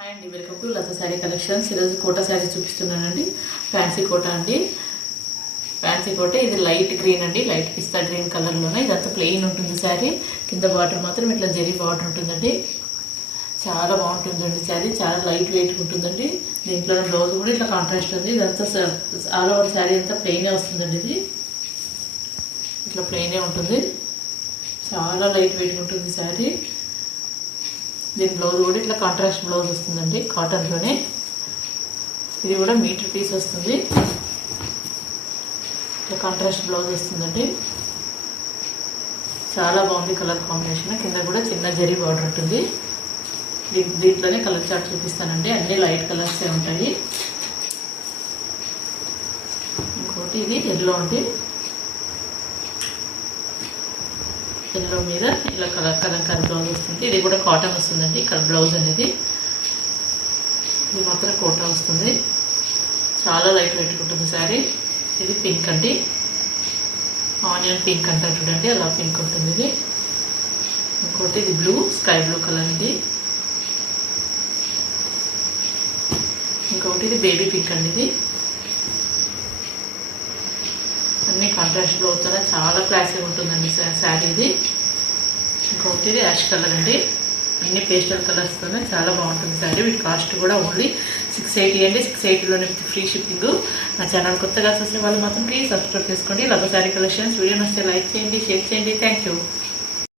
Hi అండి, welcome to Latha sari collections. ఈరోజు quota sari చూపిస్తున్నానండి. ఫ్యాన్సీ కోటా అండి. ఫ్యాన్సీ కోట ఇది లైట్ గ్రీన్ అండి, లైట్ పిస్తా గ్రీన్ కలర్లోనే. ఇదంతా ప్లెయిన్ ఉంటుంది శారీ. కింద బార్డర్ మాత్రం ఇట్లా జరీ బార్డర్ ఉంటుందండి. చాలా బాగుంటుందండి శారీ, చాలా లైట్ వెయిట్ ఉంటుందండి. దీంట్లో బ్లౌజ్ కూడా ఇట్లా కాంట్రాస్ట్ ఉంది. ఇదంతా ఆల్ ఓవర్ శారీ అంతా ప్లెయినే వస్తుందండి. ఇది ఇట్లా ప్లెయినే ఉంటుంది, చాలా లైట్ వెయిట్ ఉంటుంది శారీ. దీని బ్లౌజ్ కూడా ఇట్లా కాంట్రాస్ట్ బ్లౌజ్ వస్తుందండి, కాటన్లోనే. ఇది కూడా మీటర్ పీస్ వస్తుంది, ఇట్లా కాంట్రాస్ట్ బ్లౌజ్ వస్తుందండి. చాలా బాగుంది కలర్ కాంబినేషన్. కింద కూడా చిన్న జరీ బార్డర్ ఉంటుంది. దీంట్లోనే కలర్ చార్ట్ చూపిస్తానండి. అన్ని లైట్ కలర్సే ఉంటాయి. ఇంకోటి ఇది ఎల్లో అండి, ఎల్లో మీద ఇలా కలంకారీ బ్లౌజ్ వస్తుంది. ఇది కూడా కాటన్ వస్తుందండి. ఇక్కడ బ్లౌజ్ అనేది ఇది మాత్రం కోటా వస్తుంది. చాలా లైట్ వెయిట్ ఉంటుంది శారీ. ఇది పింక్ అండి, ఆనియన్ పింక్ అంటారు చూడండి, అలా పింక్ ఉంటుంది ఇది. ఇంకోటి ఇది బ్లూ, స్కై బ్లూ కలర్ ఇది. ఇంకొకటి ఇది బేబీ పింక్ అండి. ఇది అన్ని కాంట్రాస్ట్ బ్లౌజ్తో చాలా క్లాసీగా ఉంటుందండి శారీ ఇది. ఇంకొకటి ఇది యాష్ కలర్ అండి, అన్ని పేస్టల్ కలర్స్తోనే చాలా బాగుంటుంది శారీ. వీటి కాస్ట్ కూడా ఓన్లీ 680 అండి. 680లోనే ఫ్రీ షిప్పింగ్. నా ఛానల్ కొత్తగా చూసిన వాళ్ళు మాత్రం ప్లీజ్ సబ్స్క్రైబ్ చేసుకోండి. లత శారీ కలెక్షన్స్. వీడియో నచ్చితే లైక్ చేయండి, షేర్ చేయండి. Thank you.